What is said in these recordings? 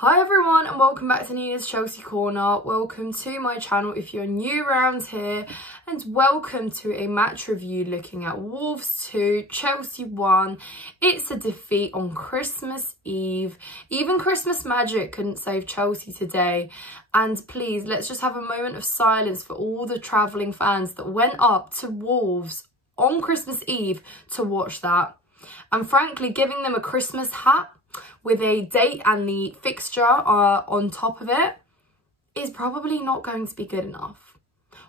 Hi everyone and welcome back to Nina's Chelsea Corner. Welcome to my channel if you're new around here, and welcome to a match review looking at Wolves 2, Chelsea 1. It's a defeat on Christmas Eve. Even Christmas magic couldn't save Chelsea today. And please, let's just have a moment of silence for all the travelling fans that went up to Wolves on Christmas Eve to watch that. And frankly, giving them a Christmas hat with a date and the fixture on top of it is probably not going to be good enough.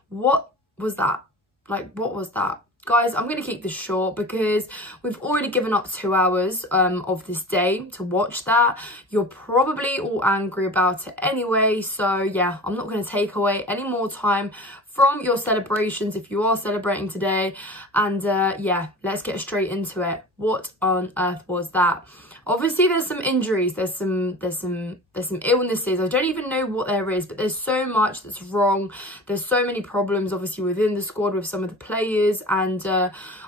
What was that? What was that? Guys, I'm going to keep this short because we've already given up 2 hours of this day to watch that. You're probably all angry about it anyway. So yeah, I'm not going to take away any more time from your celebrations if you are celebrating today. And yeah, let's get straight into it. What on earth was that? Obviously, there's some injuries, there's some illnesses. I don't even know what there is, but there's so much that's wrong. There's so many problems, obviously, within the squad with some of the players. And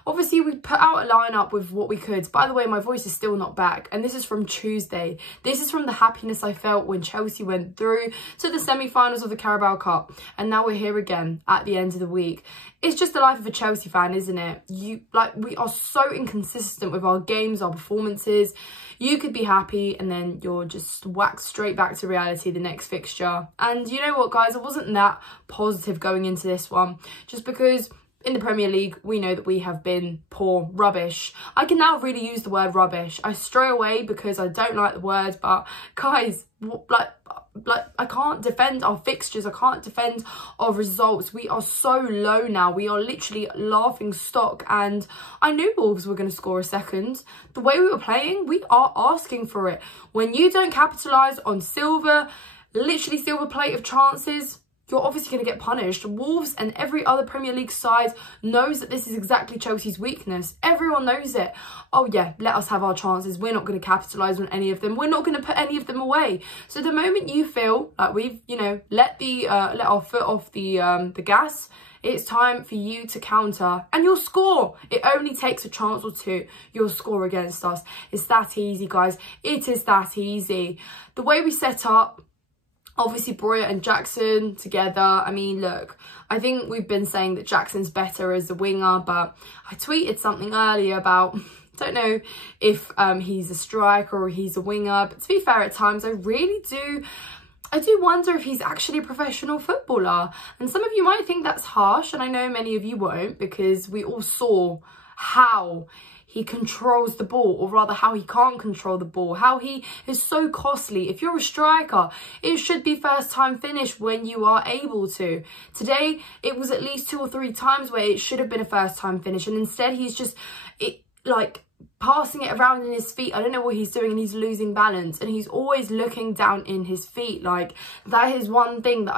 obviously, we put out a lineup with what we could. By the way, my voice is still not back. And this is from Tuesday. This is from the happiness I felt when Chelsea went through to the semi-finals of the Carabao Cup. And now we're here again at the end of the week. It's just the life of a Chelsea fan, isn't it? We are so inconsistent with our games, our performances. You could be happy and then you're just whacked straight back to reality the next fixture. And you know what, guys? I wasn't that positive going into this one, just because in the Premier League, we know that we have been poor, rubbish. I can now really use the word rubbish. I stray away because I don't like the word, but guys, I can't defend our fixtures. I can't defend our results. We are so low now. We are literally laughing stock. And I knew Wolves were going to score a second. The way we were playing, we are asking for it. When you don't capitalise on literally silver plate of chances, you're obviously going to get punished. Wolves and every other Premier League side knows that this is exactly Chelsea's weakness. Everyone knows it. Oh yeah, let us have our chances. We're not going to capitalise on any of them. We're not going to put any of them away. So the moment you feel like we've, let our foot off the gas, it's time for you to counter and you'll score. It only takes a chance or two. You'll score against us. It's that easy, guys. It is that easy. The way we set up, obviously, Breuer and Jackson together. I mean, look, I think we've been saying that Jackson's better as a winger, but I tweeted something earlier about, don't know if he's a striker or he's a winger. But to be fair, at times, I do wonder if he's actually a professional footballer. And some of you might think that's harsh, and I know many of you won't, because we all saw how he controls the ball, or rather how he can't control the ball, how he is so costly. If you're a striker, it should be first time finish when you are able to. Today, it was at least 2 or 3 times where it should have been a first time finish, and instead he's just passing it around in his feet. I don't know what he's doing, and he's losing balance, and he's always looking down in his feet. That is one thing that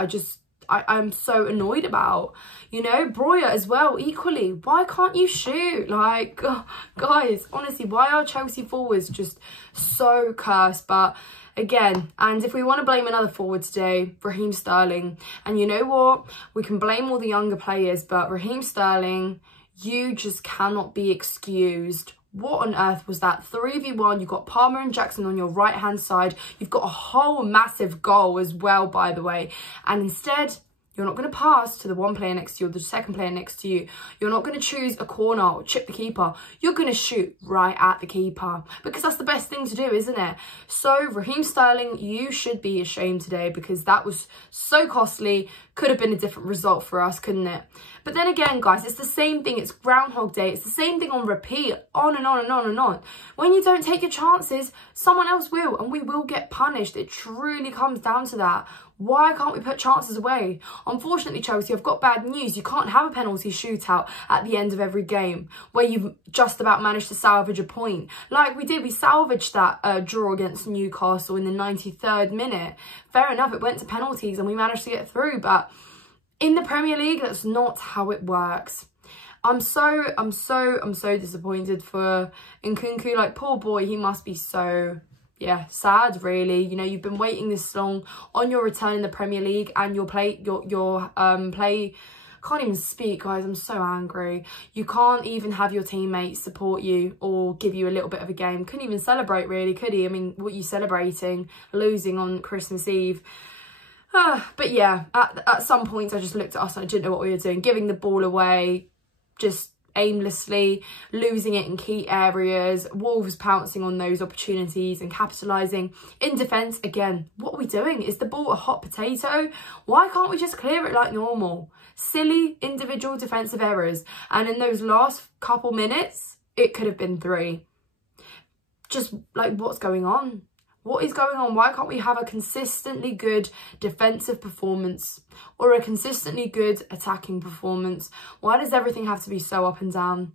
I'm so annoyed about. Breuer as well, equally. Why can't you shoot? Guys, honestly, why are Chelsea forwards just so cursed? But again, and if we want to blame another forward today, Raheem Sterling. And you know what? We can blame all the younger players, but Raheem Sterling, you just cannot be excused. What on earth was that? 3v1, you've got Palmer and Jackson on your right-hand side. You've got a whole massive goal as well, by the way. And instead, you're not going to pass to the one player next to you or the second player next to you. You're not going to choose a corner or chip the keeper. You're going to shoot right at the keeper, because that's the best thing to do, isn't it? So, Raheem Sterling, you should be ashamed today, because that was so costly. Could have been a different result for us, couldn't it? But then again, guys, it's the same thing. It's Groundhog Day. It's the same thing on repeat, on and on and on and on. When you don't take your chances, someone else will, and we will get punished. It truly comes down to that. Why can't we put chances away? Unfortunately, Chelsea, I've got bad news. You can't have a penalty shootout at the end of every game where you've just about managed to salvage a point. Like we did, we salvaged that draw against Newcastle in the 93rd minute. Fair enough, it went to penalties and we managed to get through, but in the Premier League, that's not how it works. I'm so disappointed for Nkunku. Poor boy, he must be so, yeah, sad, really. You've been waiting this long on your return in the Premier League, and your play can't even speak, guys. I'm so angry. You can't even have your teammates support you or give you a little bit of a game. Couldn't even celebrate, really, could he? I mean, what are you celebrating? Losing on Christmas Eve. But yeah, at some points I just looked at us and I didn't know what we were doing. Giving the ball away, just aimlessly, losing it in key areas. Wolves pouncing on those opportunities and capitalising. In defence, again, what are we doing? Is the ball a hot potato? Why can't we just clear it like normal? Silly individual defensive errors. And in those last couple minutes, it could have been 3. Just like, what's going on? What is going on? Why can't we have a consistently good defensive performance or a consistently good attacking performance? Why does everything have to be so up and down?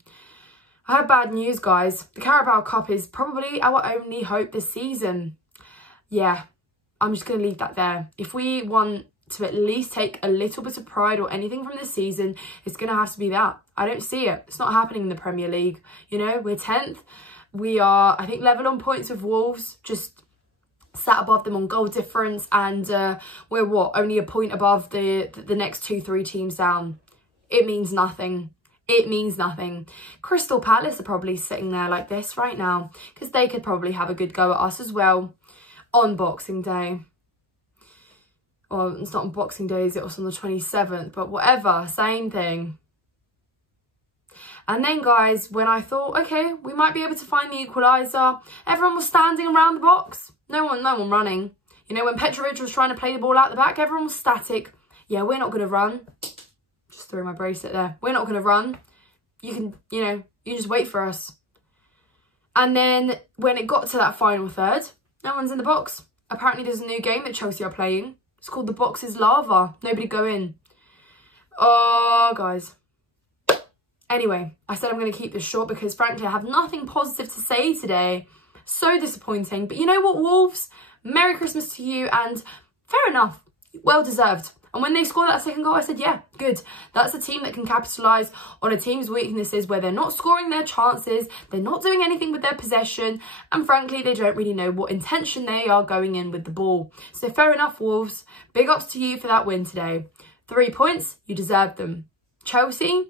I have bad news, guys. The Carabao Cup is probably our only hope this season. Yeah, I'm just going to leave that there. If we want to at least take a little bit of pride or anything from this season, it's going to have to be that. I don't see it. It's not happening in the Premier League. You know, we're 10th. We are, I think, level on points with Wolves, just sat above them on goal difference, and we're only a point above the next 2-3 teams down. It means nothing. It means nothing. Crystal Palace are probably sitting there like this right now because they could probably have a good go at us as well on Boxing Day. Well, it's not on Boxing Day, it was on the 27th, but whatever, same thing. And then, guys, when I thought, okay, we might be able to find the equaliser, everyone was standing around the box. No one running. You know, when Petrovic was trying to play the ball out the back, everyone was static. Yeah, we're not going to run. Just threw my bracelet there. We're not going to run. You can, you know, you just wait for us. And then when it got to that final third, no one's in the box. Apparently there's a new game that Chelsea are playing. It's called The Box is Lava. Nobody go in. Oh, guys. Anyway, I said I'm going to keep this short because, frankly, I have nothing positive to say today. So disappointing. But you know what, Wolves? Merry Christmas to you, and fair enough. Well deserved. And when they scored that second goal, I said, yeah, good. That's a team that can capitalise on a team's weaknesses where they're not scoring their chances, they're not doing anything with their possession, and frankly, they don't really know what intention they are going in with the ball. So fair enough, Wolves. Big ups to you for that win today. 3 points, you deserve them. Chelsea?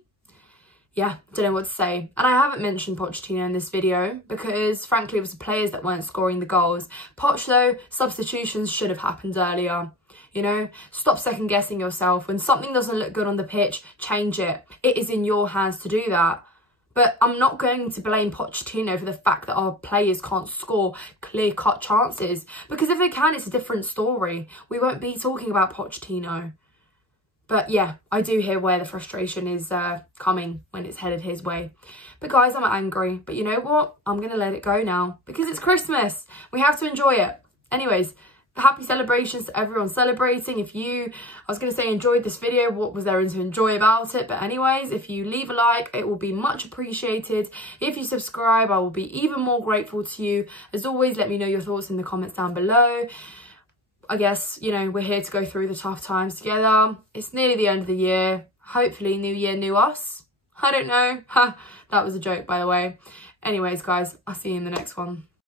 Yeah, don't know what to say. And I haven't mentioned Pochettino in this video because, frankly, it was the players that weren't scoring the goals. Poch, though, substitutions should have happened earlier. You know, stop second guessing yourself. When something doesn't look good on the pitch, change it. It is in your hands to do that. But I'm not going to blame Pochettino for the fact that our players can't score clear-cut chances. Because if they can, it's a different story. We won't be talking about Pochettino. But yeah, I do hear where the frustration is coming when it's headed his way. But guys, I'm angry. But you know what? I'm going to let it go now because it's Christmas. We have to enjoy it. Anyways, happy celebrations to everyone celebrating. If you, I was going to say enjoyed this video, what was there to enjoy about it? But anyways, if you leave a like, it will be much appreciated. If you subscribe, I will be even more grateful to you. As always, let me know your thoughts in the comments down below. I guess, you know, we're here to go through the tough times together. It's nearly the end of the year. Hopefully, new year, new us. I don't know. That was a joke, by the way. Anyways, guys, I'll see you in the next one.